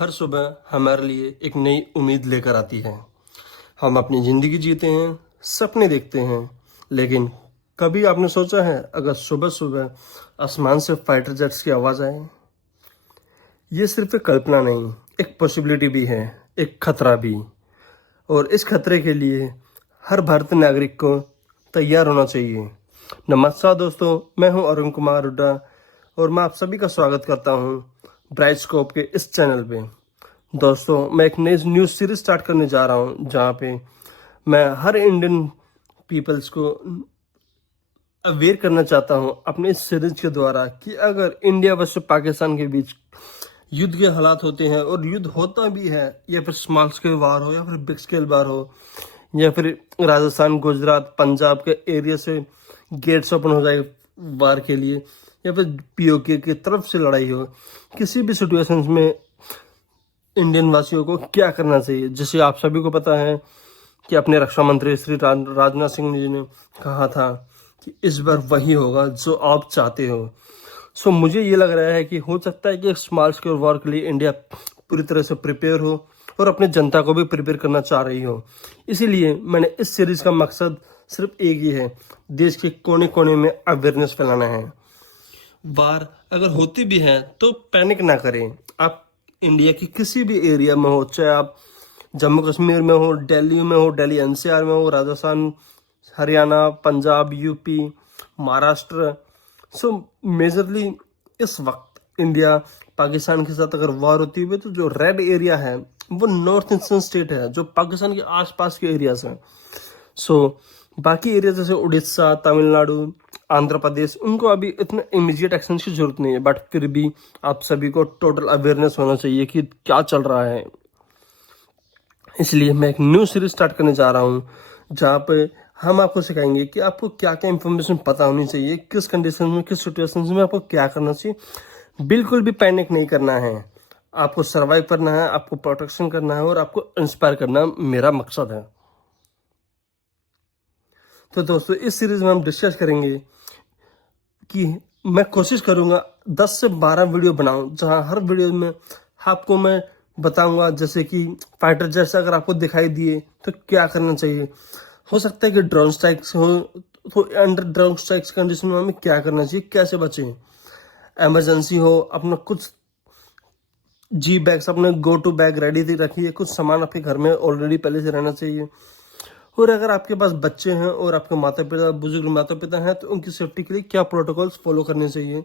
हर सुबह हमारे लिए एक नई उम्मीद लेकर आती है। हम अपनी ज़िंदगी जीते हैं, सपने देखते हैं, लेकिन कभी आपने सोचा है अगर सुबह सुबह आसमान से फाइटर जेट्स की आवाज़ आए? ये सिर्फ एक कल्पना नहीं, एक पॉसिबिलिटी भी है, एक खतरा भी। और इस खतरे के लिए हर भारतीय नागरिक को तैयार होना चाहिए। नमस्कार दोस्तों, मैं हूं अरुण कुमार हुड्डा और मैं आप सभी का स्वागत करता हूं ब्राइट स्कोप के इस चैनल पे। दोस्तों, मैं एक नई न्यूज़ सीरीज स्टार्ट करने जा रहा हूं जहां पे मैं हर इंडियन पीपल्स को अवेयर करना चाहता हूं अपने इस सीरीज के द्वारा कि अगर इंडिया वर्सेस पाकिस्तान के बीच युद्ध के हालात होते हैं और युद्ध होता भी है, या फिर स्मॉल स्केल वार हो या फिर बिग स्केल वार हो, या फिर राजस्थान, गुजरात, पंजाब के एरिया से गेट्स ओपन हो जाए वार के लिए, या फिर पीओके की तरफ से लड़ाई हो, किसी भी सिचुएशंस में इंडियन वासियों को क्या करना चाहिए। जैसे आप सभी को पता है कि अपने रक्षा मंत्री श्री राजनाथ सिंह जी ने कहा था कि इस बार वही होगा जो आप चाहते हो। सो मुझे ये लग रहा है कि हो सकता है कि एक स्मॉल स्केल वॉर के लिए इंडिया पूरी तरह से प्रिपेयर हो और अपने जनता को भी प्रिपेयर करना चाह रही हो। इसीलिए मैंने इस सीरीज का मकसद सिर्फ एक ही है, देश के कोने कोने में अवेयरनेस फैलाना है। वार अगर होती भी है तो पैनिक ना करें। आप इंडिया की किसी भी एरिया में हो, चाहे आप जम्मू कश्मीर में हो, दिल्ली में हो, दिल्ली एनसीआर में हो, राजस्थान, हरियाणा, पंजाब, यूपी, महाराष्ट्र, सो मेजरली इस वक्त इंडिया पाकिस्तान के साथ अगर वार होती है तो जो रेड एरिया है वो नॉर्थ ईस्टर्न स्टेट है, जो पाकिस्तान के आसपास के एरियाज हैं। सो बाकी एरिया जैसे उड़ीसा, तमिलनाडु, आंध्र प्रदेश, उनको अभी इतना इमीडिएट एक्शन की जरूरत नहीं है, बट फिर भी आप सभी को टोटल अवेयरनेस होना चाहिए कि क्या चल रहा है। इसलिए मैं एक न्यू सीरीज स्टार्ट करने जा रहा हूँ जहाँ पे हम आपको सिखाएंगे कि आपको क्या क्या इन्फॉर्मेशन पता होनी चाहिए, किस कंडीशन में, किस सिचुएशन में आपको क्या करना चाहिए। बिल्कुल भी पैनिक नहीं करना है, आपको सर्वाइव करना है, आपको प्रोटेक्शन करना है और आपको इंस्पायर करना मेरा मकसद है। तो दोस्तों, इस सीरीज में हम डिस्कस करेंगे कि मैं कोशिश करूंगा 10 से 12 वीडियो बनाऊं, जहां हर वीडियो में आपको मैं बताऊंगा जैसे कि फाइटर जैसे अगर आपको दिखाई दिए तो क्या करना चाहिए। हो सकता है कि ड्रोन स्ट्राइक्स हो, तो अंडर ड्रोन स्ट्राइक्स कंडीशन में हमें क्या करना चाहिए, कैसे बचें। इमरजेंसी हो, अपना कुछ जी बैग्स, अपने गो टू बैग रेडी रखिए, कुछ सामान आपके घर में ऑलरेडी पहले से रहना चाहिए। और अगर आपके पास बच्चे हैं और आपके माता पिता, बुजुर्ग माता पिता हैं, तो उनकी सेफ्टी के लिए क्या प्रोटोकॉल्स फॉलो करने चाहिए।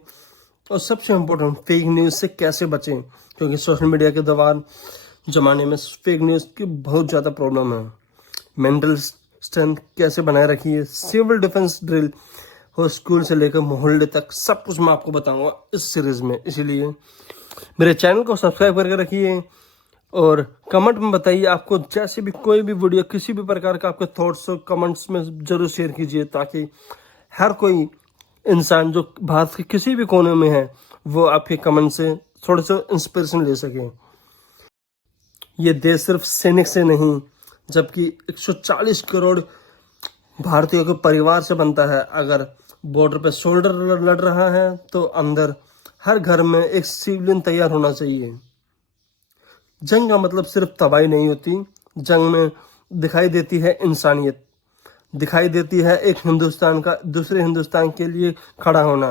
और सबसे इम्पोर्टेंट, फेक न्यूज़ से कैसे बचें, क्योंकि सोशल मीडिया के दौरान ज़माने में फेक न्यूज़ की बहुत ज़्यादा प्रॉब्लम है। मेंटल स्ट्रेंथ कैसे बनाए रखिए, सिविल डिफेंस ड्रिल और स्कूल से लेकर मोहल्ले तक सब कुछ मैं आपको बताऊंगा इस सीरीज़ में। इसीलिए मेरे चैनल को सब्सक्राइब करके रखिए और कमेंट में बताइए आपको जैसे भी कोई भी वीडियो, किसी भी प्रकार का आपके थॉट्स हो, कमेंट्स में जरूर शेयर कीजिए, ताकि हर कोई इंसान जो भारत के किसी भी कोने में है वो आपके कमेंट से थोड़ा सा इंस्पिरेशन ले सके। ये देश सिर्फ सैनिक से नहीं, जबकि 140 करोड़ भारतीयों के परिवार से बनता है। अगर बॉर्डर पे सोल्जर लड़ रहा है तो अंदर हर घर में एक सिविलियन तैयार होना चाहिए। जंग का मतलब सिर्फ तबाही नहीं होती, जंग में दिखाई देती है इंसानियत, दिखाई देती है एक हिंदुस्तान का दूसरे हिंदुस्तान के लिए खड़ा होना।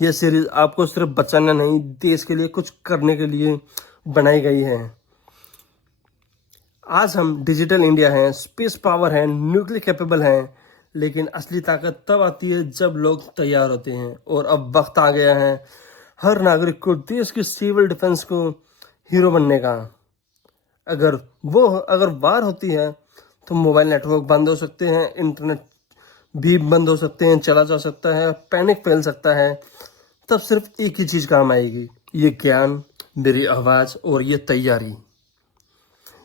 यह सीरीज आपको सिर्फ बचाना नहीं, देश के लिए कुछ करने के लिए बनाई गई है। आज हम डिजिटल इंडिया हैं, स्पेस पावर है, न्यूक्लियर कैपेबल हैं, लेकिन असली ताकत तब आती है जब लोग तैयार होते हैं। और अब वक्त आ गया है हर नागरिक को देश की सिविल डिफेंस को हीरो बनने का। अगर वार होती है तो मोबाइल नेटवर्क बंद हो सकते हैं, इंटरनेट भी बंद हो सकते हैं, चला जा सकता है, पैनिक फैल सकता है। तब सिर्फ एक ही चीज़ काम आएगी, ये ज्ञान, मेरी आवाज़ और ये तैयारी।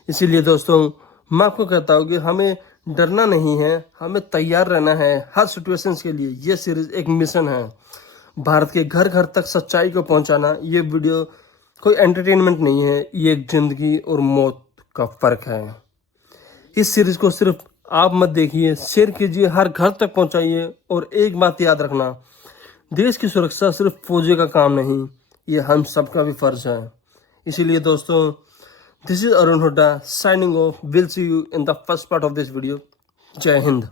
इसीलिए दोस्तों, मैं आपको कहता हूँ कि हमें डरना नहीं है, हमें तैयार रहना है हर सिचुएशंस के लिए। ये सीरीज एक मिशन है, भारत के घर घर तक सच्चाई को पहुंचाना। ये वीडियो कोई एंटरटेनमेंट नहीं है, ये एक जिंदगी और मौत का फर्क है। इस सीरीज को सिर्फ आप मत देखिए, शेयर कीजिए, हर घर तक पहुंचाइए। और एक बात याद रखना, देश की सुरक्षा सिर्फ फौजी का काम नहीं, ये हम सबका भी फर्ज है। इसीलिए दोस्तों, this is Arun Hooda signing off. Will see you in the first part of this video. जय हिंद।